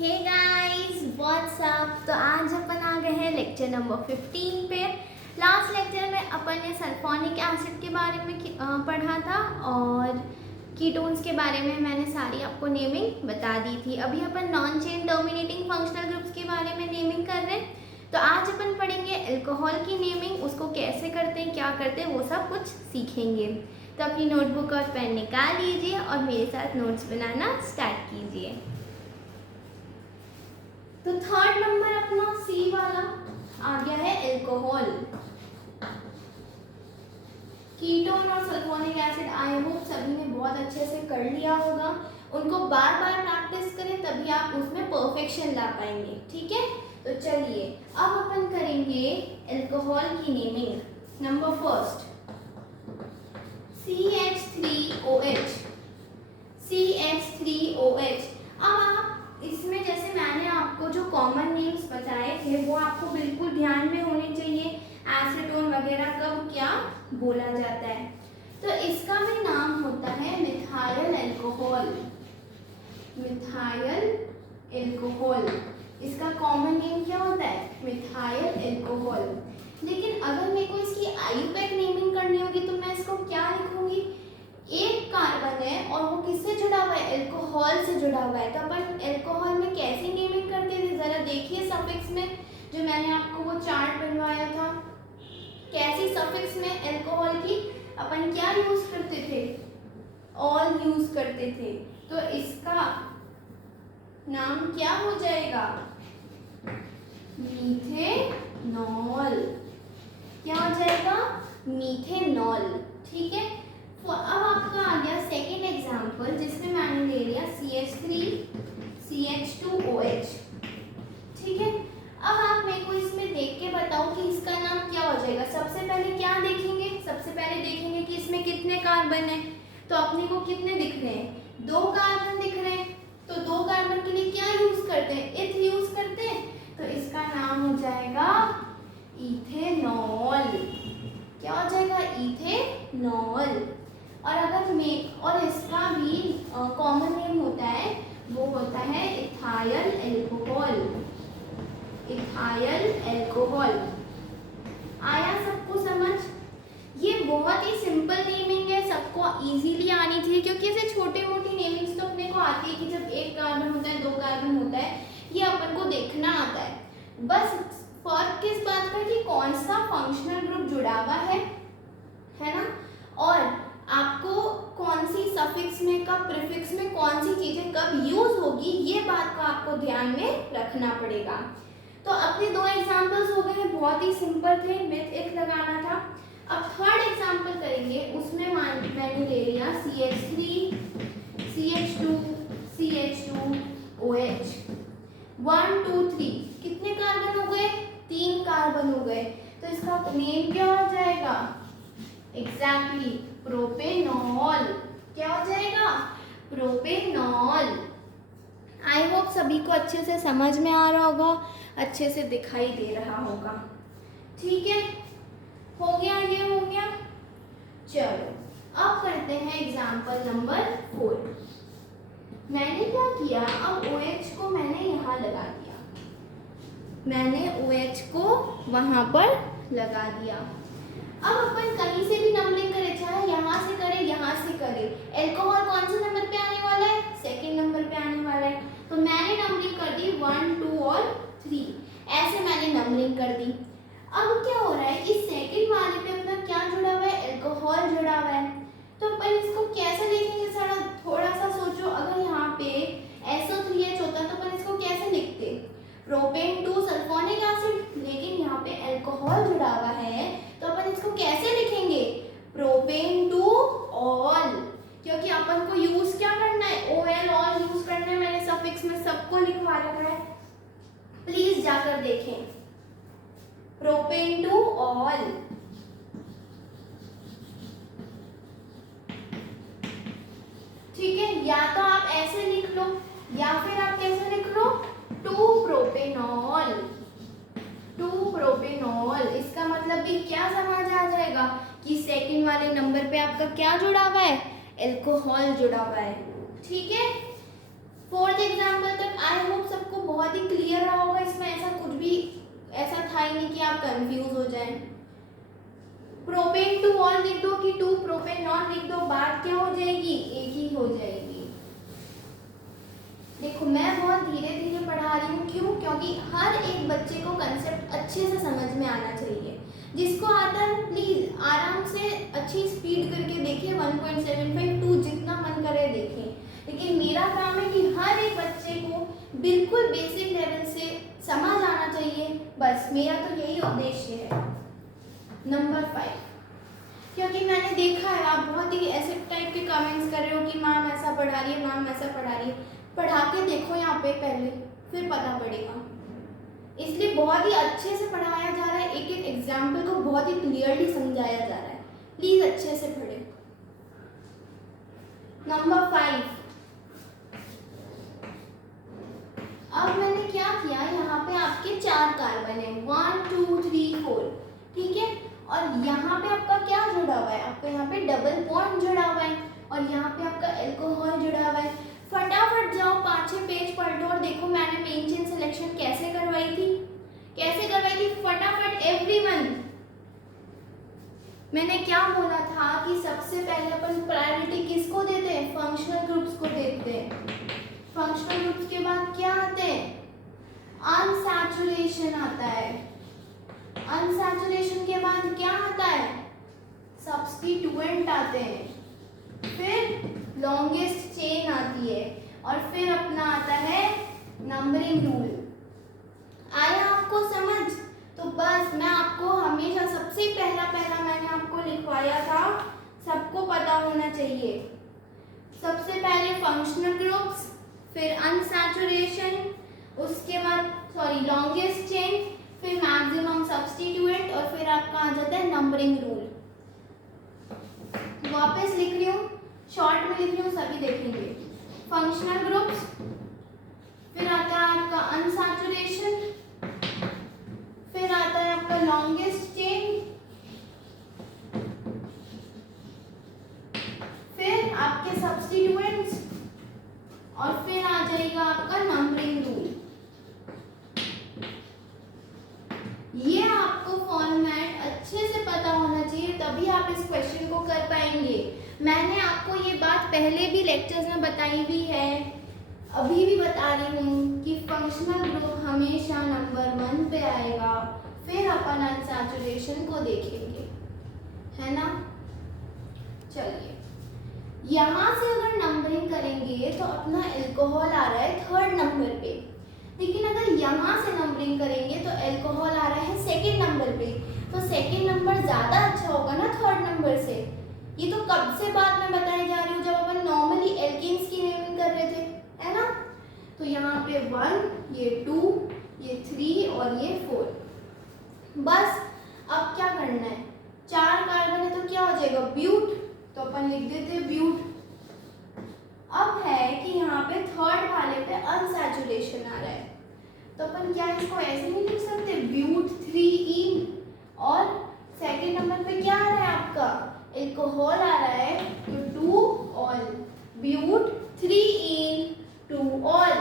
Hey guys what's up. तो आज अपन आ गए हैं लेक्चर नंबर 15 पे। लास्ट लेक्चर में अपन ने सल्फोनिक एसिड के बारे में पढ़ा था और कीटोन्स के बारे में मैंने सारी आपको नेमिंग बता दी थी। अभी अपन non chain terminating functional groups के बारे में नेमिंग कर रहे हैं। तो आज अपन पढ़ेंगे अल्कोहल की नेमिंग, उसको कैसे करते हैं, क्या करते हैं, वो सब कुछ सीखेंगे। तो अपनी नोटबुक और पेन निकाल लीजिए और मेरे साथ नोट्स बनाना स्टार्ट कीजिए। तो थर्ड नंबर अपना सी वाला आ गया है अल्कोहल। कीटोन और सल्फोनिक एसिड आई होप सभी ने बहुत अच्छे से कर लिया होगा। उनको बार बार प्रैक्टिस करें तभी आप उसमें परफेक्शन ला पाएंगे। ठीक है, तो चलिए अब अपन करेंगे अल्कोहल की naming. Number first CH3OH। CH3OH। अब आप इसमें जैसे मैंने आपको जो कॉमन नेम्स बताए थे वो आपको बिल्कुल ध्यान में होने चाहिए। एसीटोन वगैरह कब क्या बोला जाता है। तो इसका भी नाम होता है मिथाइल अल्कोहल। मिथाइल अल्कोहल इसका कॉमन नेम क्या होता है? Methyl alcohol. लेकिन अगर मेरे को इसकी आईयूपैक नेमिंग करनी होगी तो मैं इसको क्या लिखूंगी? एक कार्बन है और वो किससे जुड़ा हुआ है? अल्कोहल से जुड़ा हुआ है। तो अपन अल्कोहल में कैसे नेमिंग करते थे जरा देखिए। सफिक्स में जो मैंने आपको वो चार्ट बनवाया था, कैसी सफिक्स में अल्कोहल की अपन क्या यूज करते थे? ऑल यूज करते थे। तो इसका नाम क्या हो जाएगा? मीथेनॉल। क्या हो जाएगा? मीथेनॉल। ठीक है, तो अब आपका आ गया सेकेंड एग्जाम्पल जिसमें मैंने ले लिया CH3CH2OH। ठीक है, अब आप मेरे को इसमें देख के बताओ कि इसका नाम क्या हो जाएगा। सबसे पहले क्या देखेंगे? सबसे पहले देखेंगे कि इसमें कितने कार्बन है। तो अपने को कितने दिख रहे हैं? 2 कार्बन दिख रहे हैं। तो 2 कार्बन के लिए क्या यूज करते हैं? इथ यूज करते हैं। तो इसका नाम हो जाएगा इथेनॉल। क्या हो जाएगा? इथेनॉल। और और इसका भी कॉमन नेम होता है, वो होता है इथाइल अल्कोहल। Ethyl alcohol. आया सबको समझ? ये बहुत ही सिंपल नेमिंग है, सबको इजीली आनी चाहिए क्योंकि ऐसे छोटी मोटी नेमिंग्स तो अपने को आती है कि जब एक कार्बन होता है 2 कार्बन होता है, ये अपन को देखना आता है। बस फर्क किस बात का कि कौन सा फंक्शनल ग्रुप जुड़ा हुआ है ना, और आपको कौन सी सफिक्स में कब, प्रीफिक्स में कौन सी चीजें कब यूज होगी, ये बात का आपको ध्यान में रखना पड़ेगा। तो अपने 2 एग्जांपल्स हो गए, बहुत ही सिंपल थे, मिथ इथ लगाना था। अब थर्ड एग्जांपल करेंगे, उसमें मैंने ले लिया CH3 CH2 CH2OH। 1 2 3 कितने कार्बन हो गए? 3 कार्बन हो गए। तो इसका नेम क्या हो जाएगा? Exactly propanol. क्या हो जाएगा? प्रोपेनॉल। आई होप सभी को अच्छे से समझ में आ रहा होगा, अच्छे से दिखाई दे रहा होगा। ठीक है, हो गया, ये हो गया। चलो अब करते हैं एग्जाम्पल नंबर 4। मैंने क्या किया, अब OH को मैंने यहाँ लगा दिया। मैंने OH को वहां पर लगा दिया। अब अपन कहीं से भी नंबरिंग करें, चाहे यहाँ से करें यहाँ से करें, अल्कोहल कौन से नंबर पे आने वाला है? सेकंड नंबर पे आने वाला है। तो मैंने नंबरिंग कर दी 1 2 और 3, ऐसे मैंने नंबरिंग कर दी। अब क्या हो रहा है कि सेकंड वाले पे अपना क्या जुड़ा हुआ है? अल्कोहल जुड़ा हुआ है। तो अपन इसको कैसे लिखेंगे? थोड़ा सा सोचो, अगर यहाँ पे SO3H होता तो अपन इसको कैसे लिखते? प्रोपेन 2 सल्फोनिक एसिड, लेकिन यहाँ पे अल्कोहल जुड़ा हुआ है तो अपन इसको कैसे लिखेंगे? प्रोपेन 2 ऑल, क्योंकि अपन को यूज क्या करना है? OL ऑल यूज करना है। मैंने सफिक्स में सबको लिखवा रखा है, प्लीज जाकर देखें। Propane 2 all. ठीक है, या तो आप ऐसे लिख लो या फिर आप कैसे लिख लो? 2 प्रोपेनॉल। 2 प्रोपेनॉल। इसका मतलब भी क्या समझ आ जाएगा कि सेकंड वाले नंबर पे आपका क्या जुड़ा हुआ है? अल्कोहल जुड़ा हुआ है। ठीक है, फोर्थ एग्जाम्पल तक आई होप सबको ही क्लियर रहा होगा, इसमें ऐसा कुछ भी ऐसा था ही नहीं कि आप कंफ्यूज हो जाएं। प्रोपेन टू ऑल लिख दो कि टू प्रोपेनॉल लिख दो, बात क्या हो जाएगी, एक ही हो जाएगी। देखो मैं बहुत धीरे धीरे पढ़ा रही हूँ, क्यों? क्योंकि हर एक बच्चे को कंसेप्ट अच्छे से समझ में आना चाहिए। जिसको आता है प्लीज आराम से अच्छी स्पीड करके देखें, 1.75 2 जितना मन करे देखें। लेकिन मेरा काम है कि हर एक बच्चे को बिल्कुल बेसिक लेवल से समझ आना चाहिए, बस मेरा तो यही उद्देश्य है। नंबर 5, क्योंकि मैंने देखा है आप बहुत ही ऐसे टाइप के कमेंट्स कर रहे हो कि मैम ऐसा पढ़ा रही है, मैम ऐसा पढ़ा रही है। पढ़ा के देखो यहाँ पे पहले, फिर पता पड़ेगा। इसलिए बहुत ही अच्छे से पढ़ाया जा रहा है, एक एक एग्जाम्पल को बहुत ही क्लियरली समझाया जा रहा है। प्लीज अच्छे से पढ़े। नंबर 5, अब मैंने क्या किया, यहाँ पे आपके 4 कार्बन है, 1 2 3 4, ठीक है। और यहाँ पे आपका क्या जुड़ा हुआ है, आपका यहाँ पे डबल बॉन्ड जुड़ा हुआ है, और यहाँ पे आपका अल्कोहल जुड़ा हुआ है। फटाफट जाओ 5-6 पेज पलटो और देखो मैंने मेन चेन सिलेक्शन कैसे करवाई थी, कैसे करवाई थी। फटाफट एवरीवन, मैंने क्या बोला था कि सबसे पहले अपन प्रायोरिटी किसको देते हैं, फंक्शनल ग्रुप्स को देते हैं। फंक्शनल ग्रुप्स के बाद क्या आते हैं, अनसैचुरेशन आता है। अनसैचुरेशन के बाद क्या आता है, सब्स्टिट्यूएंट आते हैं, फिर लॉन्गेस्ट चेन आती है, और फिर अपना आता है नंबरिंग रूल। आया आपको समझ? तो बस मैं आपको हमेशा सबसे पहला मैंने आपको लिखवाया था, सबको पता होना चाहिए। सबसे पहले फंक्शनल ग्रुप्स, फिर अनसैचुरेशन, उसके बाद लॉन्गेस्ट चेन, फिर मैक्सिमम सब्स्टिट्यूएंट, और फिर आपका आ जाता है नंबरिंग रूल। वापस लिख रही हूँ, शॉर्ट में लिख रही हूँ, सभी देखेंगे। फंक्शनल ग्रुप्स, फिर आता है आपका अनसैचुरेशन, फिर आता है आपका लॉन्गेस्ट चेन, फिर आपके सब्स्टिट्यूएंट्स, और फिर आ जाएगा आपका नंबरिंग रूल। ये आपको फॉर्मेट अच्छे से पता होना चाहिए, तभी आप इस क्वेश्चन को कर पाएंगे। मैंने आपको ये बात पहले भी लेक्चर्स में बताई हुई है, अभी भी बता रही हूँ कि फंक्शनल ग्रुप हमेशा नंबर 1 पे आएगा, फिर अपन अनसैचुरेशन को देखेंगे, है ना। चलिए, यहाँ से अगर नंबरिंग करेंगे तो अपना अल्कोहल आ रहा है 3rd नंबर पे, लेकिन अगर यहाँ से नंबरिंग करेंगे तो अल्कोहल आ रहा है 2nd नंबर पे। तो 2nd नंबर ज़्यादा अच्छा होगा ना 3rd नंबर से। ये तो कब से बात मैं बताई जा रही हूँ, जब अपन नॉर्मली एल्केन्स की नेमिंग कर रहे थे, है ना। तो यहाँ पे 1, ये 2, ये 3 और ये 4। बस अब क्या करना है, 4 कार्बन है तो क्या हो जाएगा, ब्यूट, तो अपन लिख देते ब्यूट। अब है कि यहाँ पे 3rd वाले पे अनसैचुरेशन आ रहा है, तो अपन क्या इसको ऐसे नहीं लिख सकते, ब्यूट 3ene, और 2nd नंबर पे क्या आ रहा है आपका, अल्कोहल आ रहा है, तो 2 ऑल, ब्यूट 3ene 2 ऑल,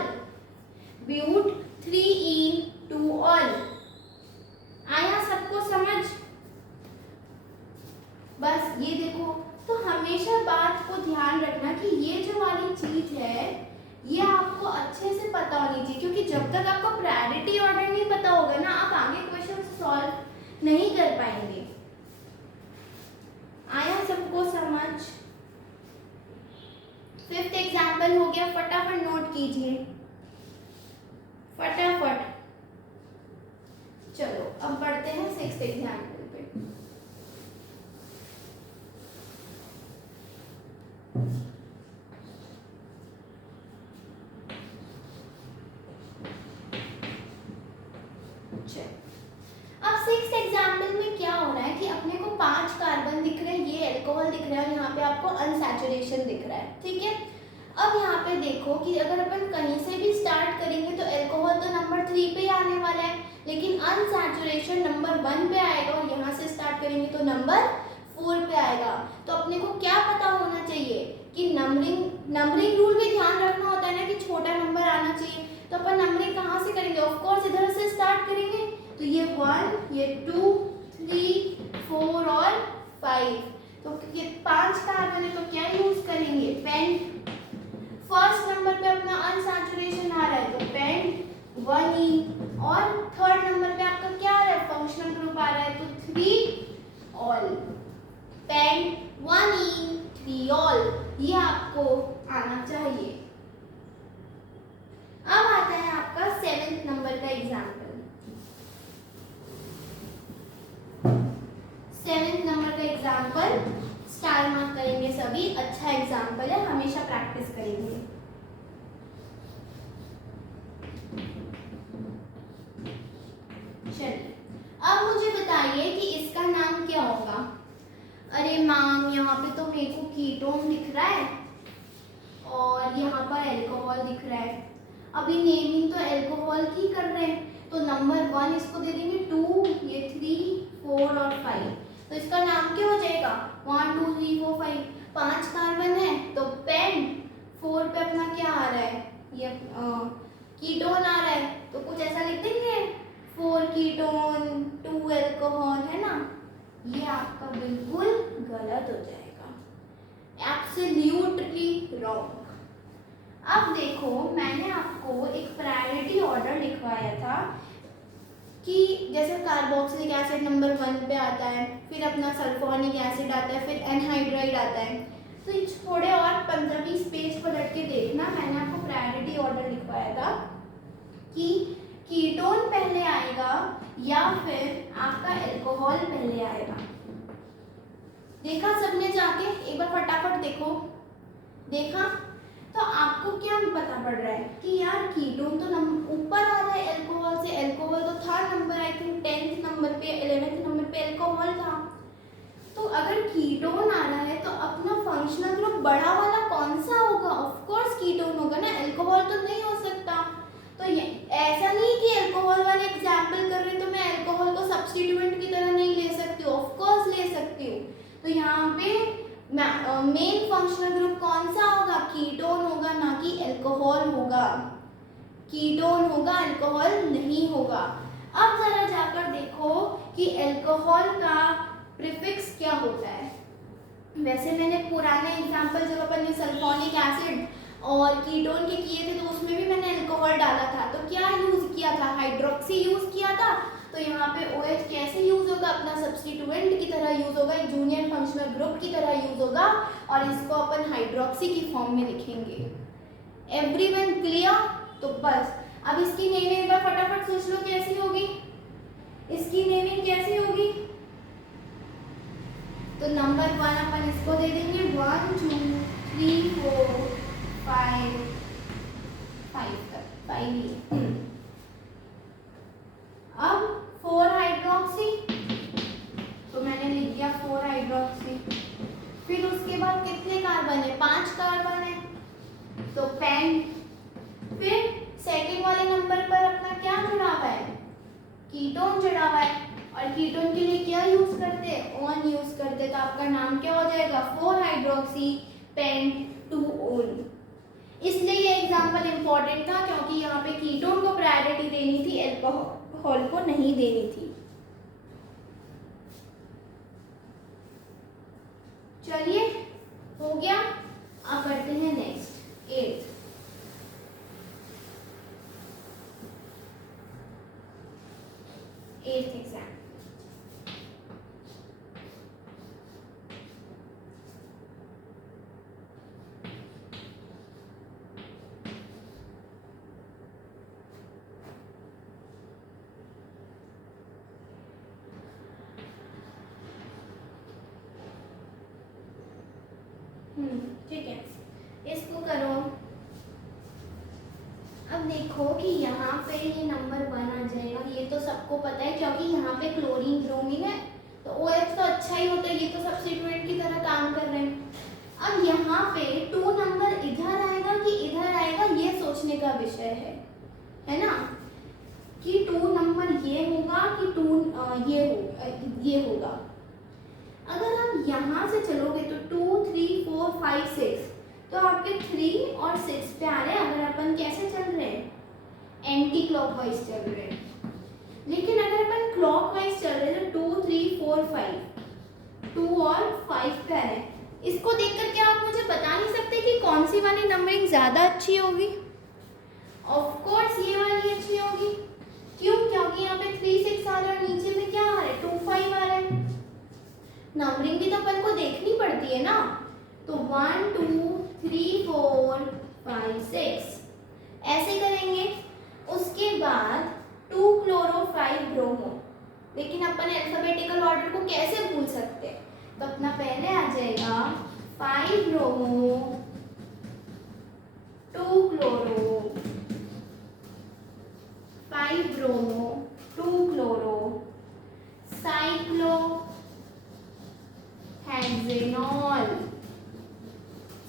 ब्यूट 3ene 2 ऑल। आया सबको समझ? बस ये देखो, तो हमेशा बात को ध्यान रखना कि ये जो वाली चीज है ये आपको अच्छे से पता होनी चाहिए, क्योंकि जब तक आपको प्रायोरिटी ऑर्डर नहीं पता होगा ना, आप आगे क्वेश्चन सॉल्व नहीं कर पाएंगे। आया सबको समझ? 5th एग्जाम्पल हो गया, फटाफट नोट कीजिए, फटाफट। चलो अब बढ़ते हैं 6th एग्जाम्पल पे। अब 6th एग्जाम्पल में क्या हो रहा है कि अपने को 5 कार्बन दिख रहे हैं, ये अल्कोहल दिख रहा है, और यहाँ पे आपको अनसैचुरेशन दिख रहा है, ठीक है। अब यहाँ पे देखो कि अगर अपन कहीं से भी स्टार्ट करेंगे तो अल्कोहल तो नंबर 3 पे आने वाला है, लेकिन अनसैचुरेशन नंबर 1 पे आएगा, और यहाँ से स्टार्ट करेंगे तो नंबर 4 पे आएगा। तो अपने को क्या पता होना चाहिए कि नंबरिंग रूल भी ध्यान रखना होता है ना, कि छोटा नंबर आना चाहिए। तो अपन नंबरिंग कहाँ से करेंगे, करेंगे? ऑफ कोर्स इधर से स्टार्ट करेंगे। तो ये 1, ये 2, 3, 4 और 5। तो ये 5 कार्बन है, तो क्या यूज करेंगे? पेंट। फर्स्ट नंबर पे अपना अनसैचुरेशन आ रहा है तो पेंट 1 और थर्ड नंबर पे आपका क्या आ रहा है? फंक्शनल ग्रुप आ रहा है तो 3 ऑल। पेंट 1 3 ऑल, ये आपको आना चाहिए। अब आता है आपका 7th नंबर का एग्जाम्पल। 7th नंबर का एग्जाम्पल स्टार मार्क करेंगे सभी। अच्छा एग्जाम्पल है, हमेशा प्रैक्टिस करेंगे। चलिए अब मुझे बताइए कि इसका नाम क्या होगा? अरे मैम यहाँ पे तो मेरे को कीटोन दिख रहा है और यहाँ पर अल्कोहल दिख रहा है। अभी नेमिंग तो अल्कोहल की कर रहे हैं, तो नंबर 1 इसको दे देंगे 2, ये 3, 4 और 5। तो इसका नाम क्या हो जाएगा? 1 2 3 4 5। 5 कार्बन है तो पेन। 4 पे अपना क्या आ रहा है? ये कीटोन आ रहा है, तो कुछ ऐसा लिख देंगे 4 कीटोन 2 अल्कोहल, है ना? ये आपका बिल्कुल गलत हो जाएगा, एब्सोल्युटली रॉन्ग। अब देखो मैंने आपको एक प्रायोरिटी ऑर्डर लिखवाया था कि जैसे कार्बोक्सिलिक एसिड नंबर 1 पे आता है, फिर अपना सल्फोनिक एसिड आता है, फिर एनहाइड्राइड आता है। तो ये थोड़े और 15-20 पेज पलट के देखना, मैंने आपको प्रायोरिटी ऑर्डर लिखवाया था कि कीटोन पहले आएगा या फिर आपका अल्कोहल पहले आएगा। देखा सबने जाके? एक बार फटाफट देखो। देखा? तो आपको क्या पता पड़ रहा है कि यार कीटोन तो ऊपर आ रहा है अल्कोहल से। अल्कोहल तो था number I think 10th number पे, 11th नंबर पे अल्कोहल था। तो अगर कीटोन आ रहा है तो अपना फंक्शनल ग्रुप बड़ा वाला कौन सा होगा? ऑफ कोर्स कीटोन होगा ना, अल्कोहल तो नहीं हो सकता। तो ये ऐसा नहीं कि अल्कोहल वाले एग्जाम्पल कर रहे हैं तो मैं अल्कोहल को सब्स्टिट्यूएंट की तरह नहीं ले सकती हूँ, ऑफ कोर्स ले सकती हूँ। तो यहाँ पे मेन फंक्शनल ग्रुप कौन सा होगा? कीटोन होगा, ना कि अल्कोहल होगा। कीटोन होगा, अल्कोहल नहीं होगा। अब जरा जाकर देखो कि अल्कोहल का प्रीफिक्स क्या होता है। वैसे मैंने पुराने एग्जाम्पल जब अपन ने सल्फोनिक एसिड और कीटोन के किए थे तो उसमें भी मैंने अल्कोहल डाला था। तो क्या यूज किया था? हाइड्रोक्सी यूज किया था। तो यहाँ पे OH कैसे यूज होगा? अपना सब्स्टिट्यूएंट की तरह यूज होगा, एक जूनियर फंक्शनल ग्रुप की तरह यूज होगा और इसको अपन हाइड्रोक्सी की फॉर्म में लिखेंगे। Everyone clear? तो बस अब इसकी नेमिंग एक बार फटाफट सोच लो कैसी होगी। इसकी नेमिंग कैसी होगी? तो नंबर 1 अपन इसको दे देंगे 1 2 3 4 5 तक 5 ही। अब 4 हाइड्रोक्सी, तो मैंने लिख दिया 4 हाइड्रोक्सी। फिर उसके बाद कितने कार्बन है? 5 कार्बन है, तो पेन। फिर सेकंड वाले नंबर पर अपना क्या जुड़ा हुआ है? कीटोन जुड़ा हुआ है, और कीटोन के लिए क्या यूज करते हैं? ओन यूज करते हैं। तो आपका नाम क्या हो जाएगा? 4 हाइड्रोक्सी पेंट 2 ओन। इसलिए ये एग्जाम्पल इंपॉर्टेंट था क्योंकि यहाँ पे कीटोन को प्रायोरिटी देनी थी, अल्कोहल को नहीं देनी थी। चलिए हो गया। अब करते हैं नेक्स्ट 8th एग्जाम। ठीक है, इसको करो। अब देखो कि यहाँ पे ये नंबर 1 आ जाएगा, ये तो सबको पता है क्योंकि यहाँ पे क्लोरीन ब्रोमीन है, तो OH तो अच्छा ही होता है, ये तो सब्स्टिट्यूएंट की तरह काम कर रहे हैं। अब यहाँ पे 2 नंबर इधर आएगा कि इधर आएगा, ये सोचने का विषय है ना, कि 2 नंबर ये होगा कि 2 ये होगा। अगर हम यहाँ से चलोगे तो 2 3 4 5 6, तो आपके 3 और 6 पे आ रहे हैं। अगर अपन कैसे चल रहे हैं? एंटी क्लॉकवाइज चल रहे हैं। लेकिन अगर अपन क्लॉकवाइज चल रहे हैं तो 2 3 4 5, 2 और 5 पे आ रहे हैं। इसको देखकर क्या आप मुझे बता नहीं सकते कि कौन सी वाली नंबरिंग ज़्यादा अच्छी होगी? ऑफ कोर्स ये वाली अच्छी होगी। क्यों? क्योंकि यहाँ पे 3 6 आ रहा है और नीचे में क्या आ रहा है? 2 5 आ रहा है। नंबरिंग भी तो अपन को देखनी पड़ती है ना। तो 1 2 3 4 5 6 ऐसे करेंगे। उसके बाद 2 क्लोरो 5 ब्रोमो। लेकिन अपन अल्फाबेटिकल ऑर्डर को कैसे भूल सकते हैं? तो अपना पहले आ जाएगा 5 bromo 2 chloro 5 bromo 2 chloro cyclo hexanol.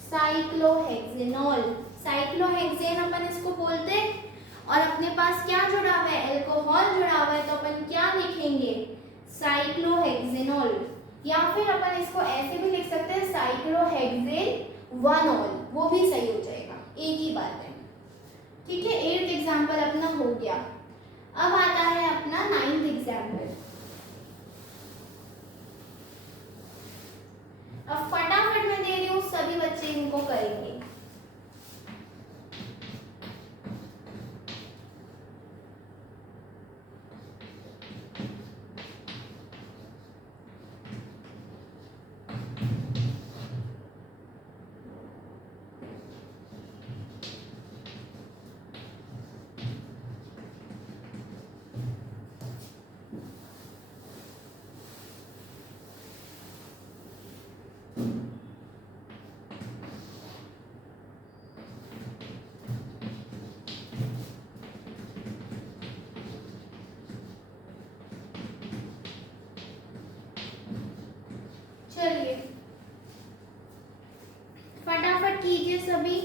Cyclohexanol, cyclohexane अपन इसको बोलते हैं। और अपने पास क्या जुड़ा हुआ है? अल्कोहल जुड़ा हुआ है, तो अपन क्या लिखेंगे? साइक्लोहेक्सेनॉल। या फिर अपन इसको ऐसे भी लिख सकते हैं साइक्लोहेक्सेन 1ऑल, वो भी सही हो जाएगा, एक ही बात है। ठीक है, 8th एग्जाम्पल अपना हो गया। अब आता है अपना 9th एग्जाम्पल। अब फटाफट मैं दे रही हूँ, सभी बच्चे इनको करेंगे। चलिए फटाफट कीजिए सभी।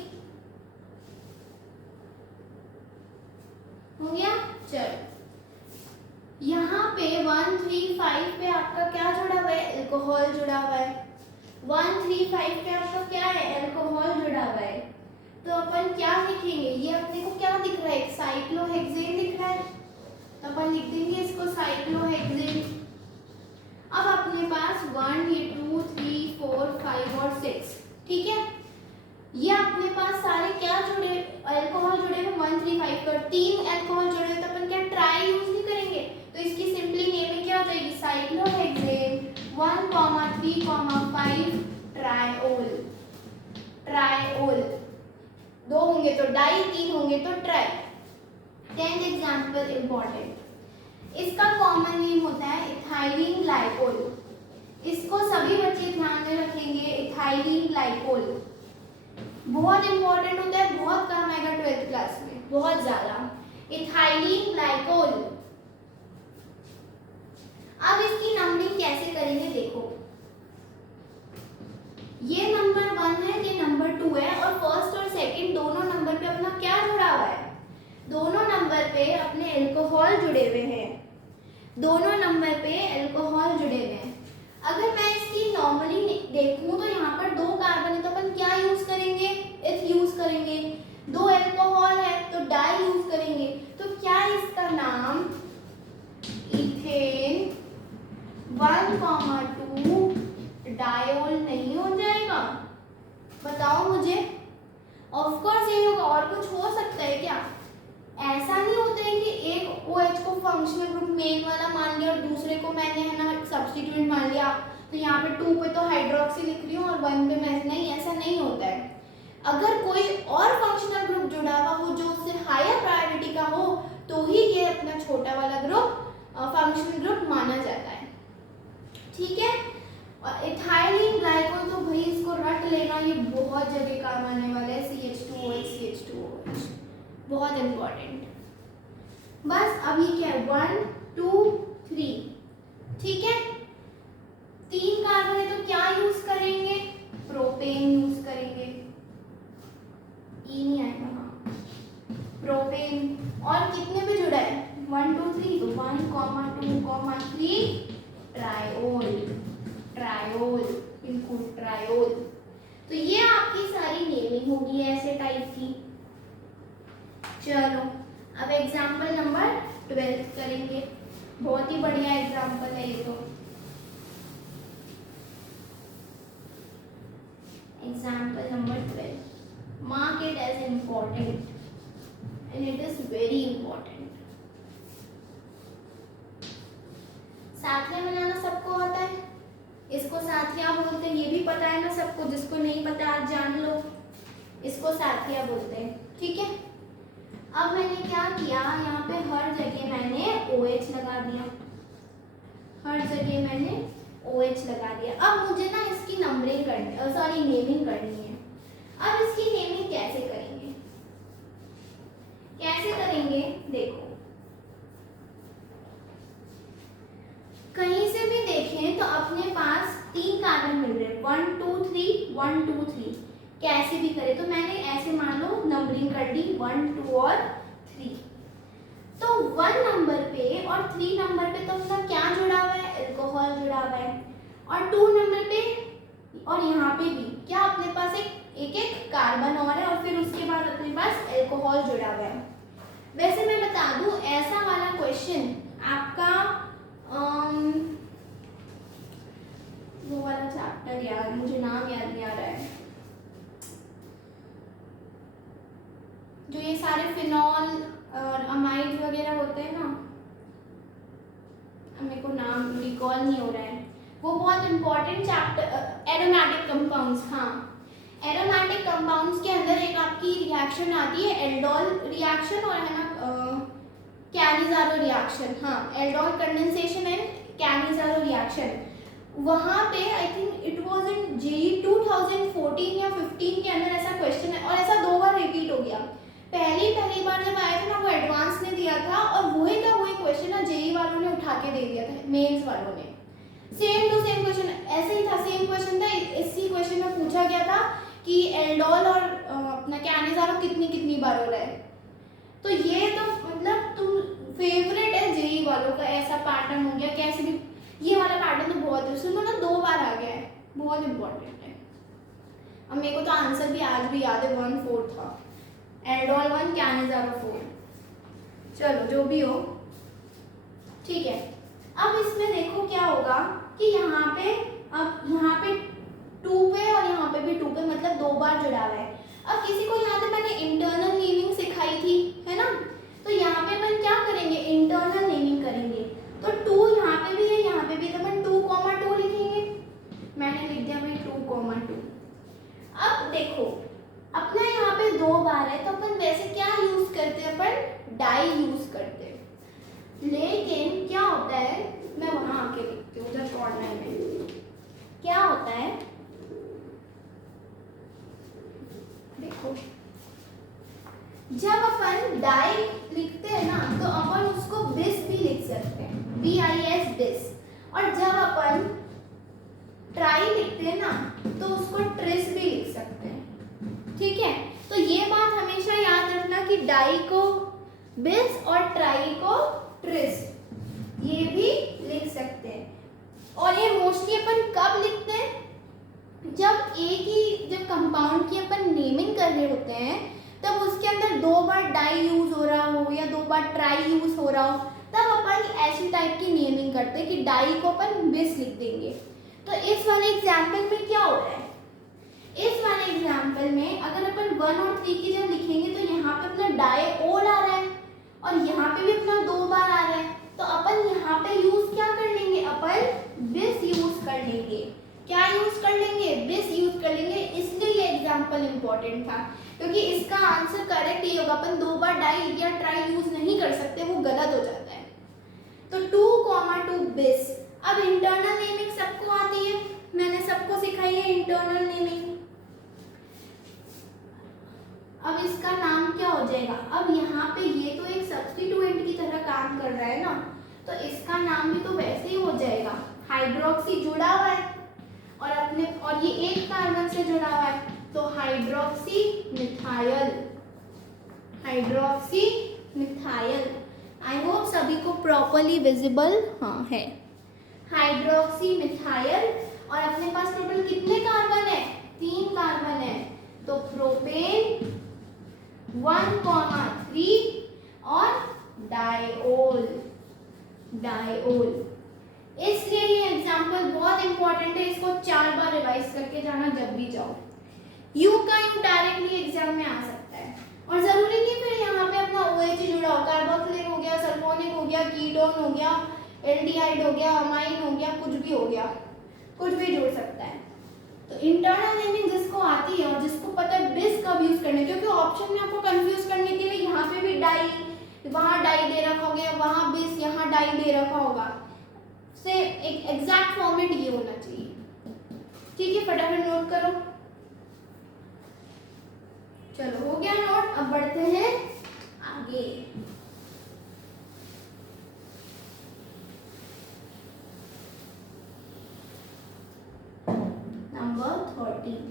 हो गया? चलो, यहाँ पे 1 3 5 पे आपका क्या जुड़ा हुआ है? अल्कोहल जुड़ा हुआ है। 1 3 5 पे आपका क्या है? अल्कोहल जुड़ा हुआ है। तो अपन क्या लिखेंगे? ये अपने को क्या दिख रहा है? साइक्लोहेक्सेन दिख रहा है, तो अपन लिख देंगे इसको साइक्लोहेक्सेन। अब अपने पास 1 ये 2 3 4 5 और 6, ठीक है। ये अपने पास सारे क्या जुड़े? अल्कोहल जुड़े हैं 1 3 5 पर। 3 अल्कोहल जुड़े हैं, तो अपन क्या ट्राई यूज नहीं करेंगे? तो इसकी सिंपली नेमिंग क्या हो जाएगी? Cyclohexane 1 3 5 triol. ट्राइओल, 2 होंगे तो डाई, 3 होंगे तो ट्राई। 10th एग्जाम्पल इंपॉर्टेंट, इसका कॉमन नेम होता है इथाइलिन ग्लाइकोल। इसको सभी बच्चे ध्यान में रखेंगे। इथाइलिन ग्लाइकोल बहुत इंपॉर्टेंट होता है, बहुत काम आएगा 12th क्लास में, बहुत ज्यादा। Ethylene glycol. अब इसकी नंबरिंग कैसे करेंगे? देखो, ये नंबर 1 है, ये नंबर 2 है, और फर्स्ट और सेकंड दोनों नंबर पे अपना क्या जुड़ा हुआ है? दोनों नंबर पे अपने अल्कोहल जुड़े हुए हैं। दोनों नंबर पे अल्कोहल जुड़े हुए हैं। अगर मैं इसकी नॉर्मली देखूं तो यहाँ पर 2 कार्बन है, तो अपन क्या यूज करेंगे? इथ यूज करेंगे। 2 अल्कोहल है तो डाई यूज करेंगे। तो क्या इसका नाम इथेन 1,2 डायोल नहीं हो जाएगा? बताओ मुझे। ऑफ कोर्स यही होगा, और कुछ हो सकता है क्या? ऐसा नहीं होता है कि एक OH को फंक्शनल ग्रुप मेन वाला मान लिया और दूसरे को मैंने है ना सब्स्टिट्यूट मान लिया, तो यहाँ पे 2 पे तो हाइड्रोक्सी लिख रही हूँ और 1 पे मैं नहीं, ऐसा नहीं होता है। अगर कोई और फंक्शनल ग्रुप जुड़ा हुआ हो जो उससे हायर प्रायोरिटी का हो, तो ही ये अपना छोटा वाला ग्रुप फंक्शनल ग्रुप माना जाता है। ठीक है। और इथाइलिन ग्लाइकोल तो भाई इसको रट लेना, ये बहुत जगह काम आने वाला है। CH2OH CH2OH बहुत इंपॉर्टेंट। बस अभी क्या है? 1 2 3, ठीक है। 3 कार्बन है तो क्या यूज करेंगे? प्रोपेन यूज करेंगे। ई नहीं आएगा, हाँ, प्रोपेन। और कितने पे जुड़ा है? 1 2 3, तो 1, 2, 3 ट्रायोल। ट्रायोल, बिल्कुल ट्रायोल। तो ये आपकी सारी नेमिंग होगी ऐसे टाइप की। चलो अब एग्जाम्पल नंबर 12 करेंगे। बहुत ही बढ़िया एग्जाम्पल है ये तो। Example number 12, mark it as important and it is very important. साथिया बनाना सबको आता है, इसको साथिया बोलते हैं, ये भी पता है ना सबको, जिसको नहीं पता आज जान लो, इसको साथिया बोलते हैं। ठीक है, अब मैंने क्या किया, यहाँ पे हर जगह मैंने OH लगा दिया, हर जगह मैंने OH लगा दिया। अब मुझे ना इसकी नंबरिंग करनी, सॉरी नेमिंग करनी है। अब इसकी नेमिंग कैसे करेंगे, कैसे करेंगे, देखो कहीं से भी देखें तो अपने पास 3 कार्बन मिल रहे हैं, 1 2 3 1 2 3, कैसे भी करें। तो मैंने ऐसे मान लो नंबरिंग कर दी 1 2 और 3। तो 1 नंबर पे और 3 नंबर पे तो अपना क्या जुड़ा हुआ है, एल्कोहल जुड़ा हुआ है, और 2 नंबर पे और यहाँ पे भी क्या अपने पास एक एक कार्बन और है, और फिर उसके बाद अपने पास एल्कोहल जुड़ा हुआ है। वैसे मैं बता दूं, ऐसा वाला क्वेश्चन आपका वो वाला चैप्टर, यार मुझे नाम याद नहीं आ रहा है, जो ये सारे फिनॉल और अमाइड वगैरह होते हैं ना, मेरे को नाम रिकॉल नहीं हो रहा है, वो बहुत इंपॉर्टेंट चैप्टर, एरोमेटिक कंपाउंड्स। हाँ, एरोमेटिक कंपाउंड्स के अंदर एक आपकी रिएक्शन आती है एल्डोल रिएक्शन, और है ना कैनिज़ारो रिएक्शन। हाँ, aldol condensation and Cannizzaro reaction. वहाँ पे I think it was in JEE 2014 या 15 के अंदर ऐसा क्वेश्चन है, और ऐसा 2 बार रिपीट हो गया। पहली बार जब आया था ना, वो एडवांस ने दिया था, और वही का वही क्वेश्चन ना JEE वालों ने उठा के दे दिया था, मेंस वालों ने। सेम टू सेम क्वेश्चन ऐसे ही था, सेम क्वेश्चन था। इसी क्वेश्चन में पूछा गया था कि एल्डोल और अपना कैनिज़ारो कितनी बार हो रहा है। तो ये तो मतलब तुम फेवरेट है JEE वालों का, ऐसा पैटर्न हो गया। कैसे भी ये वाला पैटर्न तो बहुत है, उसमें ना 2 बार आ गया है, बहुत इंपॉर्टेंट है। अब मेरे को तो आंसर भी आज भी याद है, 1/4 था, एल्डोल 1 कैनिज़ारो 4। चलो जो भी हो, ठीक है। अब इसमें देखो क्या होगा कि यहाँ पे, अब यहाँ पे 2 पे और यहाँ पे भी 2 पे, मतलब 2 बार जुड़ा हुआ है। अब किसी को याद है मैंने इंटरनल नेमिंग सिखाई थी, है ना, तो यहाँ पे अपन क्या करेंगे, इंटरनल नेमिंग करेंगे। तो 2 यहाँ पे भी है, यहाँ पे भी, तो अपन 2,2 लिखेंगे। मैंने लिख दिया भाई 2,2। अब देखो अपना यहाँ पे 2 बार है, तो अपन वैसे क्या यूज करते हैं, अपन डाई यूज करते हैं। लेकिन क्या होता है, मैं वहां आके लिखती हूँ उधर कॉर्नर में, क्या होता है देखो, जब अपन डाई लिखते हैं ना, तो अपन उसको बिस भी लिख सकते हैं, BIS बिस। और जब अपन ट्राई लिखते हैं ना, तो उसको ट्रिस भी लिख सकते हैं। ठीक है, तो ये बात हमेशा याद रखना कि डाई को बिस और ट्राई को ट्रिस, ये भी लिख सकते हैं। और ये मोस्टली अपन कब लिखते हैं, जब कंपाउंड की अपन नेमिंग कर रहे होते हैं, तब उसके अंदर 2 बार डाई यूज हो रहा हो या 2 बार ट्राई यूज हो रहा हो, तब अपन ऐसी टाइप की नेमिंग करते हैं कि डाई को अपन बिस लिख देंगे। तो इस वाले एग्जाम्पल में क्या हो रहा है, इस वाले एग्जाम्पल में अगर अपन 1 और 3 की जब लिखेंगे, तो यहाँ पे अपना डाई ओल आ रहा है और यहाँ पे भी अपना 2 बार आ रहा है, तो अपन यहाँ पे यूज क्या कर लेंगे, अपन बिस यूज कर लेंगे। क्या यूज कर लेंगे, बिस यूज कर लेंगे। इसलिए ये एग्जाम्पल इंपॉर्टेंट था, क्योंकि इसका आंसर करेक्ट ही होगा। अपन 2 बार डाई या ट्राई यूज नहीं कर सकते, वो गलत हो जाता है। तो 2,2 बिस। अब इंटरनल नेमिंग सबको आती है, मैंने सबको सिखाई है इंटरनल नेमिंग। अब इसका नाम क्या हो जाएगा, अब यहाँ पे ये तो एक सब्स्टिट्यूएंट की तरह काम कर रहा है ना, तो इसका नाम भी तो वैसे ही हो जाएगा। हाइड्रोक्सी जुड़ा हुआ है और ये एक कार्बन से जुड़ा हुआ है, तो hydroxy methyl. Hydroxy methyl, I hope सभी को प्रॉपर्ली विजिबल हाँ है। हाइड्रोक्सी मिथाइल, और अपने पास टोटल कितने कार्बन है, 3 कार्बन है, तो प्रोपेन 1,3 और डायोल, डायोल। इसलिए ये एग्जाम्पल बहुत इंपॉर्टेंट है, इसको 4 बार रिवाइज करके जाना जब भी जाओ। यू का यू डायरेक्टली एग्जाम में आ सकता है, और जरूरी नहीं फिर यहाँ पे अपना OH जुड़ा हो, कार्बोक्सिलिक हो गया, सल्फोनिक हो गया, कीटोन हो गया, एल्डिहाइड हो गया, अमाइन हो गया, कुछ भी हो गया, कुछ भी जुड़ सकता है। तो इंटरनल नेमिंग जिसको आती है और जिसको पता है बिस कब यूज करना, क्योंकि ऑप्शन में आपको कंफ्यूज करने के लिए यहाँ पे भी डाई, वहाँ डाई दे रखा होगा, वहाँ बिस, यहाँ डाई दे रखा होगा, से एक एग्जैक्ट फॉर्मेट ये होना चाहिए। ठीक है, फटाफट नोट करो। चलो हो गया नोट, अब बढ़ते हैं आगे। नंबर 13।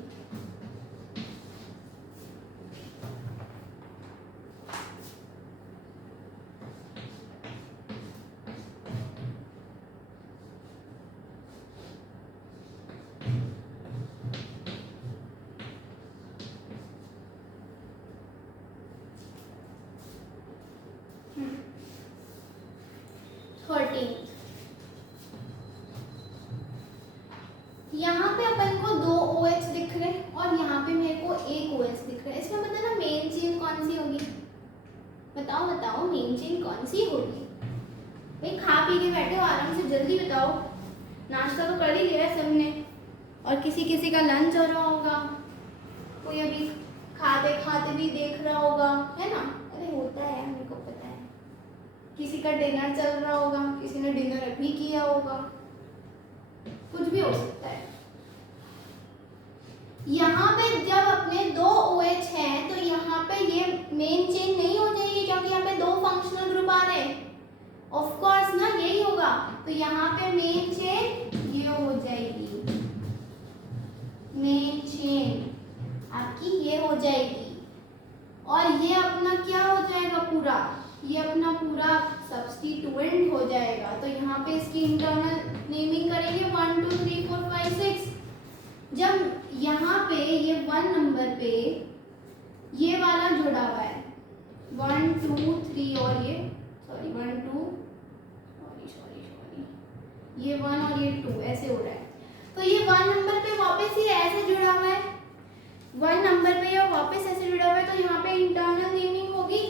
यहाँ पे अपन को 2 OH दिख रहे हैं और यहाँ पे मेरे को 1 OH दिख रहा है। इसमें बताना मेन चेन कौन सी होगी, बताओ बताओ मेन चेन कौन सी होगी। भाई खा पी के बैठे हो आराम से, जल्दी बताओ। नाश्ता तो कर ही लिया है सबने, और किसी किसी का लंच हो रहा होगा, कोई अभी खाते खाते भी देख रहा होगा, है ना। अरे होता है, मेरे को पता है। किसी का डिनर चल रहा होगा, किसी ने डिनर अभी किया होगा, कुछ भी हो सकता है। यहाँ पे जब अपने 2 OH हैं तो यहाँ पे ये मेन चेन नहीं हो जाएगी, क्योंकि यहाँ पे 2 फंक्शनल ग्रुप आ रहे हैं। ऑफ कोर्स ना, यही होगा। तो यहाँ पे मेन चेन ये हो जाएगी, मेन चेन आपकी ये हो जाएगी, और ये अपना क्या हो जाएगा पूरा, ये अपना पूरा सब्स्टिट्यूएंट हो जाएगा। तो यहाँ पे इसकी इंटरनल नेमिंग करेंगे 1 2 3 4 5 6। जब यहाँ पे ये 1 नंबर पे ये वाला जुड़ा हुआ है 1 2 3 और ये सॉरी 1 2 सॉरी ये 1 और ये 2 ऐसे हो रहा है। तो ये 1 नंबर पे वापस ये ऐसे जुड़ा हुआ है, 1 नंबर पे ये वापस ऐसे जुड़ा हुआ है। तो यहाँ पे इंटरनल नेमिंग होगी।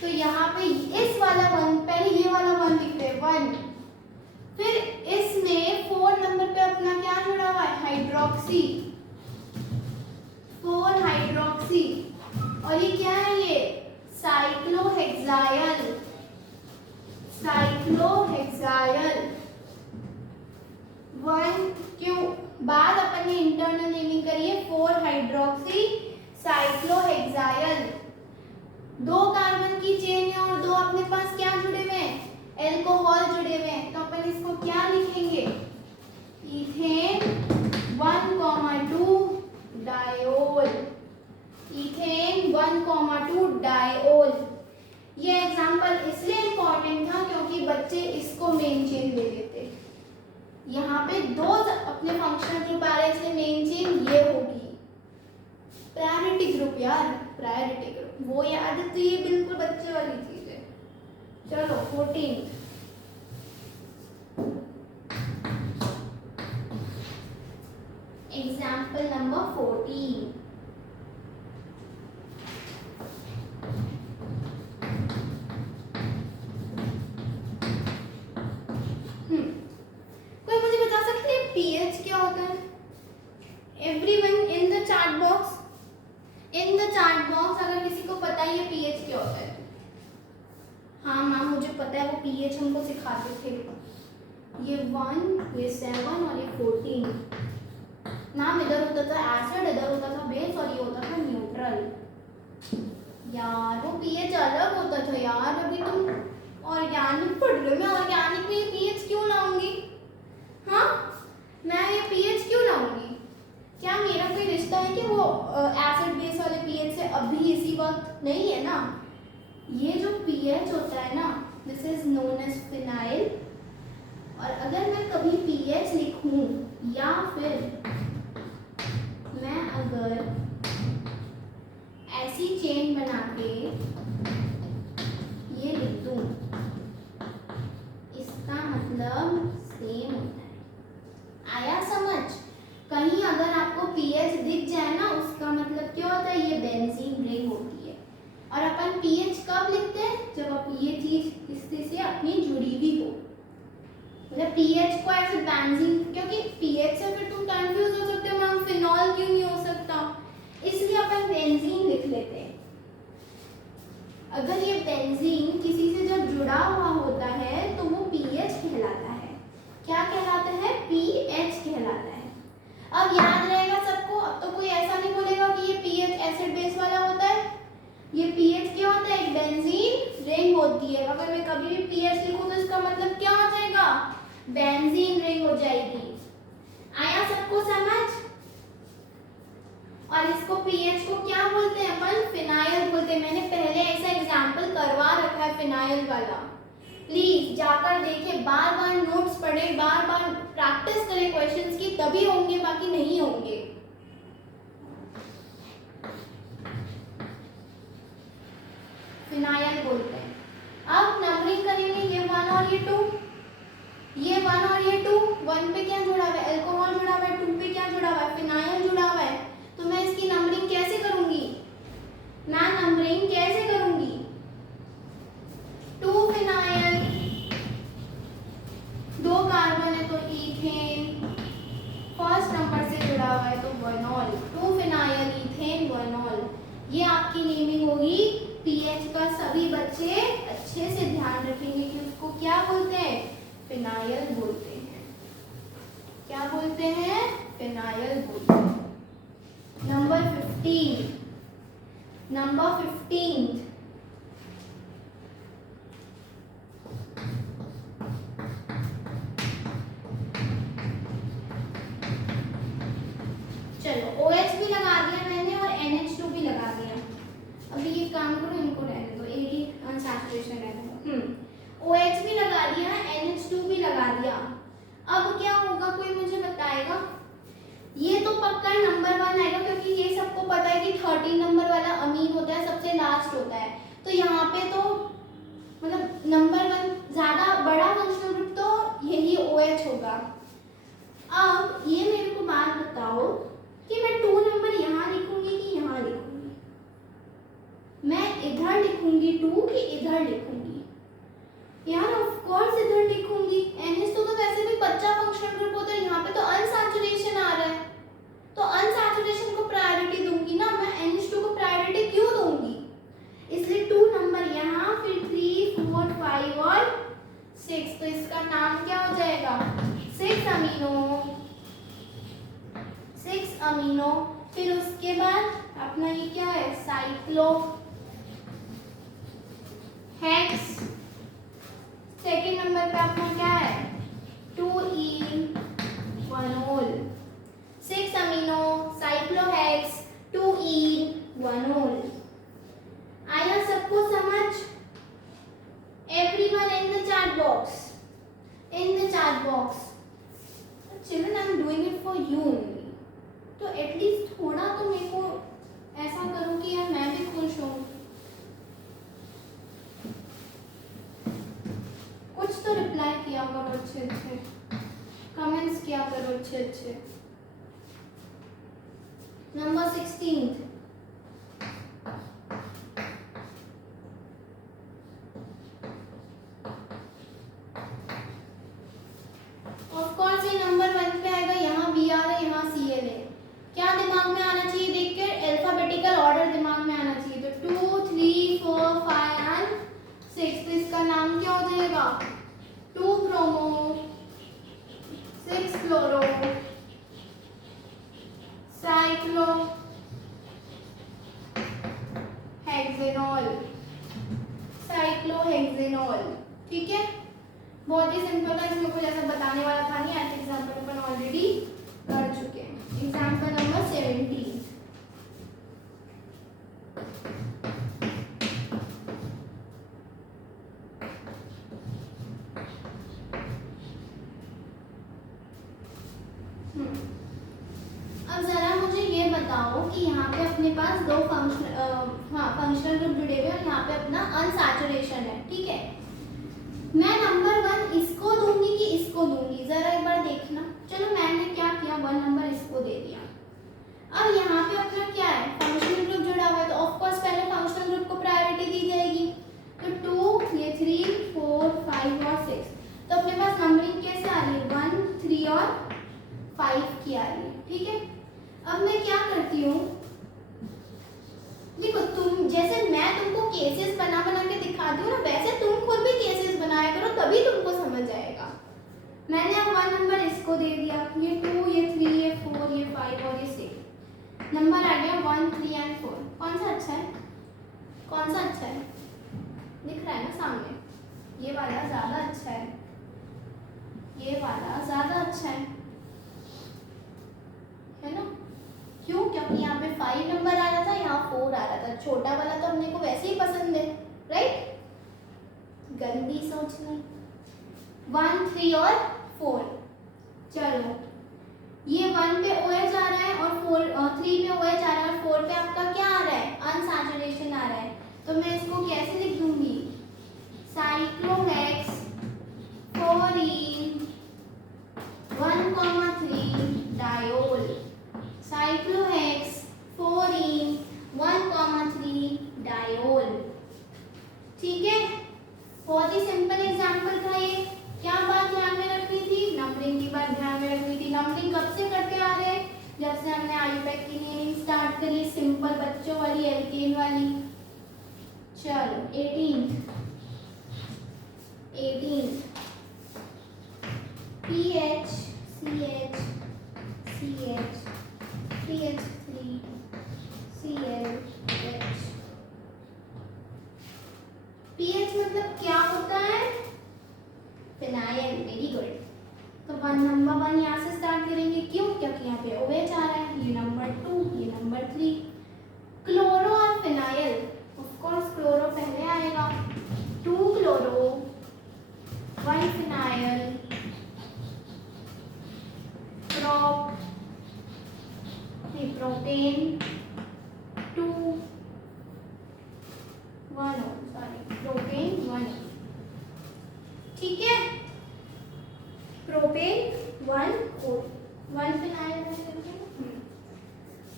तो यहाँ पे इस वाला 1, पहले ये वाला 1 दिख रहा है 1, फिर इसमें 4 नंबर पे अपना क्या जुड़ा हुआ है, हाइड्रोक्सी, 4 हाइड्रोक्सी, और ये क्या है, ये साइक्लोहेक्साइल, साइक्लोहेक्साइल 1 क्यों बाद अपन ने इंटरनल नेमिंग करी है 4 हाइड्रोक्सी साइक्लोहेक्साइल। 2 कार्बन की चेन है और 2 अपने पास क्या जुड़े हुए हैं, एल्कोहल जुड़े हुए हैं। तो अपन इसको क्या लिखेंगे, इथेन 1,2 डायोल, इथेन 1,2 डायोल। ये एग्जांपल इसलिए इंपॉर्टेंट था क्योंकि बच्चे इसको मेन चेन ले लेते। यहाँ पे 2 अपने फंक्शनल ग्रुप आ रहे हैं, इसलिए मेन चेन ये होगी। प्रायोरिटी ग्रुप यार, प्रायोरिटी ग्रुप वो याद है, तो ये बिल्कुल बच्चे वाली चीज है। चलो 14। Example number 14। कोई मुझे बता सकते हैं पीएच क्या होता है? Everyone in the chat box, in the chat box अगर किसी को पता है ये पीएच क्या होता है। हाँ मैम मुझे पता है, वो पीएच हमको सिखाते थे। ये 1, ये 7 और ये 14। मैम इधर होता था एसिड, इधर होता था बेस, और ये होता था न्यूट्रल। यार वो पीएच अलग होता था यार। अभी तुम ऑर्गेनिक पढ़ रहे हो, मैं ऑर्गेनिक में ये पीएच क्यों लाऊंगी? हाँ मैं ये पीएच क्यों लाऊंगी? क्या मेरा कोई रिश्ता है कि वो एसिड बेस वाले पीएच से अभी इसी वक्त? नहीं है ना। ये जो पीएच होता है ना, this is known as phenyl. और अगर मैं कभी पीएच लिखूं या फिर मैं अगर ऐसी चेन बना के ये किसी से अपनी जुड़ी हुई हो। मतलब पीएच को ऐसे बेंजीन, क्योंकि पीएच से फिर तुम कंफ्यूज हो सकते हो मैम फिनॉल क्यों नहीं हो सकता, इसलिए अपन बेंजीन लिख लेते हैं। अगर ये बेंजीन किसी से जब जुड़ा हुआ होता है तो वो पीएच कहलाता है। क्या कहलाता है? पीएच कहलाता है। अब याद रहेगा सबको, अब तो कोई ऐसा नहीं बोलेगा कि ये पीएच एसिड बेस वाला होता है। ये पीएच क्या होता है? एक बेंजीन रिंग होती है। अगर मैं कभी भी पीएच लिखूं तो इसका मतलब क्या हो जाएगा? बेंजीन रिंग हो जाएगी। आया सबको समझ? और इसको पीएच को क्या बोलते हैं अपन? फिनाइल बोलते हैं। मैंने पहले ऐसा एग्जाम्पल करवा रखा है फिनाइल वाला, प्लीज जाकर देखें, बार बार नोट्स पढ़े, बार बार प्रैक्टिस करें क्वेश्चंस की, तभी होंगे, बाकी नहीं होंगे। फिनाइल बोलते हैं। अब नंबरिंग करेंगे, ये 1 और ये 2, ये 1 और ये 2। 1 पे क्या जुड़ा हुआ है? अल्कोहल जुड़ा हुआ है। 2 पे क्या जुड़ा हुआ है? फिनाइल जुड़ा हुआ है। तो मैं इसकी नंबरिंग कैसे करूंगी? मैं नंबरिंग कैसे करूंगी? 2 फिनाइल, 2 कार्बन है तो इथेन, फर्स्ट नंबर से जुड़ा हुआ है तो वनॉल। 2 फिनाइल इथेन वनॉल। ये आपकी नेमिंग होगी। पीएच का सभी बच्चे अच्छे से ध्यान रखेंगे कि उसको क्या बोलते हैं? फिनाइल बोलते हैं। क्या बोलते हैं? फिनाइल बोलते हैं। नंबर 15, नंबर 15, चलो OH भी लगा दिया मैंने और NH2 भी लगा दिया। अभी ये काम करो, इनको रहने दो, एक ही अनसैचुरेशन रहने दो। OH भी लगा दिया, NH2 भी लगा दिया। अब क्या होगा, कोई मुझे बताएगा? ये तो पक्का नंबर 1 आएगा, क्योंकि ये सबको पता है कि 13 नंबर वाला अमीन होता है, सबसे लास्ट होता है। तो यहाँ पे तो मतलब नंबर 1 ज्यादा बड़ा फंक्शनल ग्रुप तो यही OH होगा। अब ये मेरे को बात बताओ कि मैं 2 नंबर यहाँ लिखूंगी कि यहाँ लिखूंगी? मैं इधर लिखूंगी 2 कि इधर लिखूंगी? यार ऑफ कोर्स इधर लिखूंगी। NH2 तो वैसे भी बच्चा फंक्शनल ग्रुप होता है, यहाँ पे तो अनसैचुरेशन आ रहा है, तो अनसैचुरेशन को प्रायोरिटी दूंगी ना मैं। NH2 को प्रायोरिटी क्यों दूंगी? इसलिए 2 नंबर यहाँ, फिर 3, 4, 5 और 6। तो इसका नाम क्या हो जाएगा? 6 अमीनो, 6 अमीनो। फिर उसके बाद अपना ये क्या है? Cyclo hex. सेकेंड नंबर पे अपना क्या है? 2ईन वनोल। 6 अमीनो, साइक्लोहेक्स, 2ईन वनोल। आया सबको समझ? Everyone in the chat box, in the chat box. Children, I am doing it for you only. तो एटलीस्ट थोड़ा तो मेरे को ऐसा करो कि यार मैं भी खुश हूँ। कुछ तो रिप्लाई किया करो अच्छे अच्छे, कमेंट्स किया करो अच्छे अच्छे। नंबर 16, ऑफ कोर्स ये नंबर 1 पे आएगा। यहाँ Br है, यहाँ Cl है। क्या दिमाग में आना चाहिए देखकर? अल्फाबेटिकल ऑर्डर दिमाग में आना चाहिए। तो 2, 3, 4, 5 एंड 6। तो इसका नाम क्या हो जाएगा? 2 ब्रोमो, 6 फ्लोरो, साइक्लो हेक्सेनॉल, साइक्लोहेक्सेनॉल। ठीक है, बहुत ही सिंपल है, इसमें कुछ ऐसा बताने वाला था नहीं। ऐसे एग्जाम्पल अपन ऑलरेडी कर चुके हैं। एग्जाम्पल नंबर 17, अब जरा मुझे ये बताओ कि यहाँ पे अपने पास 2 फंक्शनल ग्रुप जुड़े हुए हैं और यहाँ पे अपना अनसैचुरेशन है। ठीक है, मैं नंबर 1 इसको दूंगी कि इसको दूंगी? जरा एक बार देखना। चलो मैंने क्या किया, 1 नंबर इसको दे दिया। अब यहाँ पे अपना क्या है? फंक्शनल ग्रुप जुड़ा हुआ है, तो ऑफ कोर्स पहले फंक्शनल ग्रुप को प्रायोरिटी दी जाएगी। तो 2 ये 3, 4, 5 और 6। तो अपने पास नंबरिंग कैसे आ रही है, 1, 3 और 5 की आ रही है। ठीक है, अब मैं क्या करती हूँ, देखो तुम जैसे मैं तुमको केसेस बना बना के दिखाती हूँ ना, वैसे तुम खुद भी केसेस बनाया करो, तभी तुमको समझ आएगा। मैंने अब 1 नंबर इसको दे दिया, ये 2, ये 3, ये 4, ये 5 और ये 6 नंबर आ गया 1, 3 एंड 4। कौन सा अच्छा है, कौन सा अच्छा है, दिख रहा है ना सामने, ये वाला ज्यादा अच्छा है, ये वाला ज्यादा अच्छा है ना। क्यों, क्योंकि यहाँ पे 5 नंबर आ रहा था, यहाँ 4 आ रहा था, छोटा वाला तो हमने को वैसे ही पसंद है, राइट। गंदी सोच नहीं। 1, 3 और 4, चलो ये 1 पे OH आ रहा है और 3 पे OH आ रहा है और 4 पे आपका क्या आ रहा है, अनसैचुरेशन आ रहा है। तो मैं इसको कैसे लिख दूंगी, साइक्लोहेक्स फ्लोरीन 1,3 डायोल, साइक्लोहेक्स फ्लोरीन 1,3 डायोल। ठीक है, बहुत ही सिंपल एग्जांपल था ये। क्या बात ध्यान में रखनी थी, नंबरिंग की बात ध्यान में रखनी थी। नंबरिंग कब से करते आ रहे हैं, जब से हमने आयुपैक की नेमिंग स्टार्ट करी, सिंपल बच्चों वाली, एल्केन वाली। चलो 18 PH CH CH CH3 ClH। PH मतलब क्या होता है, फिनाइल। Very good. तो 1 नंबर 1 यहाँ से स्टार्ट करेंगे, क्यों, क्योंकि यहाँ पे OH आ रहा है, ये नंबर 2, ये नंबर 3। क्लोरो और फिनाइल, ऑफ कोर्स क्लोरो पहले आएगा, 2 क्लोरो 1 फिनाइल, प्रोपेन 2 1 प्रोपेन 1। ठीक है, प्रोपेन 1 फिनाइल।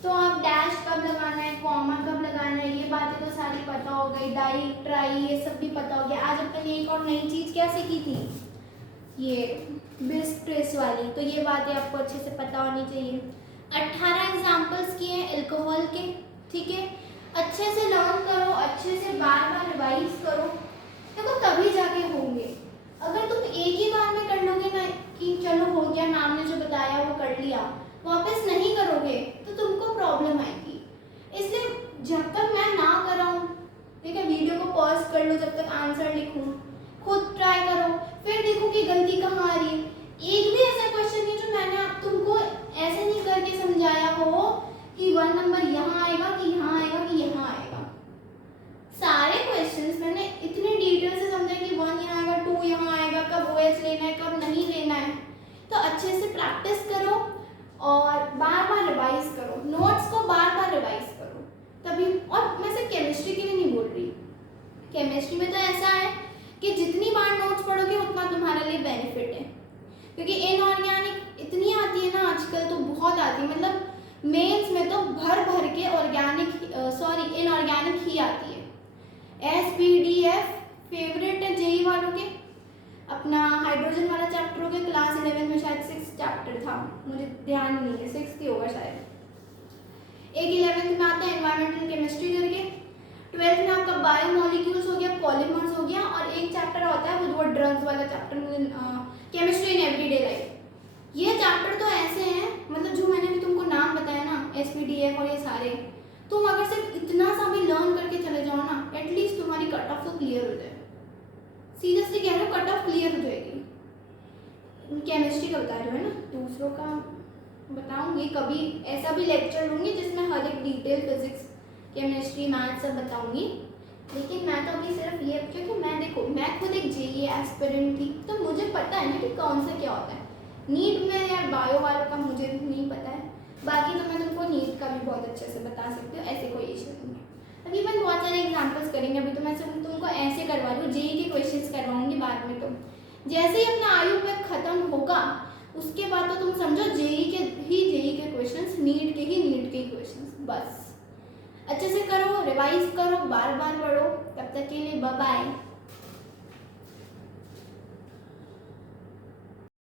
तो आप डैश कब लगाना है, कॉमा कब लगाना है, ये बातें तो सारी पता हो गई। डाई ट्राई ये सब भी पता हो गया। आज अपन ने एक और नई चीज क्या सीखी थी, ये बिस ट्रेस वाली। तो ये बातें आपको अच्छे से पता होनी चाहिए। 18 एग्जाम्पल्स किए हैं अल्कोहल के। ठीक है, अच्छे से लर्न करो, अच्छे से बार बार रिवाइज करो, देखो तभी जाके होंगे। अगर तुम एक ही बार में कर लोगे ना कि चलो हो गया, मैम ने जो बताया वो कर लिया, वापस नहीं करोगे तो तुमको प्रॉब्लम आएगी। इसलिए जब तक मैं ना कराऊं, ठीक है, वीडियो को पॉज कर लो, जब तक आंसर लिखूं, खुद ट्राई करो, फिर देखो कि गलती कहाँ आ रही है। एक भी ऐसा क्वेश्चन नहीं जो मैंने तुमको ऐसे नहीं करके समझाया हो कि 1 नंबर यहाँ आएगा कि यहाँ आएगा कि यहाँ आएगा। सारे क्वेश्चंस मैंने इतने डिटेल से समझा कि 1 यहाँ आएगा, 2 यहाँ आएगा, कब OH लेना है, कब नहीं लेना है। तो अच्छे से प्रैक्टिस करो और बार बार रिवाइज करो, नोट्स को बार बार रिवाइज करो तभी। और मैं सिर्फ केमिस्ट्री के लिए नहीं बोल रही, केमिस्ट्री में तो ऐसा है कि जितनी बार नोट्स पढ़ोगे उतना तुम्हारे लिए बेनिफिट है, क्योंकि इनऑर्गेनिक इतनी आती है ना आजकल, तो बहुत आती है। मतलब मेंस में तो भर भर के इनऑर्गेनिक ही आती है। SPDF फेवरेट है जेई वालों के। अपना हाइड्रोजन वाला चैप्टर हो गया, क्लास 11 में शायद 6 चैप्टर था, मुझे ध्यान नहीं है, 6 ही होगा शायद। एक 11th में आता है एनवायरमेंटल केमिस्ट्री करके, 12th में आपका बायोमोलिक्यूल्स हो गया, पॉलीमर्स हो गया, और एक चैप्टर होता है वो ड्रग्स वाला chapter, chemistry in everyday life. ये चैप्टर तो ऐसे हैं, मतलब जो मैंने भी तुमको नाम बताया ना, SPDF और ये सारे, तुम अगर सिर्फ इतना सा भी लर्न करके चले जाओ ना, एटलीस्ट तुम्हारी कट ऑफ तो क्लियर हो जाए। सीरियसली कह रहे हो, कट ऑफ क्लियर हो जाएगी। केमिस्ट्री का बता रहे हो है ना, दूसरों का बताऊंगी कभी, ऐसा भी लेक्चर लूंगी जिसमें हर एक डिटेल फिजिक्स केमिस्ट्री मैथ सब बताऊंगी। लेकिन मैं तो अभी सिर्फ ये, क्योंकि मैं खुद एक JEE एस्पिरेंट थी, तो मुझे पता है ना कि कौन सा क्या होता है। नीट में यार बायो वालों का मुझे नहीं पता है, बाकी तो मैं तुमको नीट का भी बहुत अच्छे से बता सकती हूँ, ऐसे कोई इशू नहीं है। अभी मैं बहुत सारे एग्जाम्पल्स करेंगे, अभी तो मैं तुमको ऐसे करवा रही हूँ, JEE के क्वेश्चंस करवाऊंगी बाद में। तो जैसे ही अपना आयुपैक खत्म होगा उसके बाद तो तुम समझो JEE के क्वेश्चंस, नीट के क्वेश्चंस। बस अच्छे से करो, रिवाइज करो, बार बार पढ़ो। तब तक के लिए बाय बाय।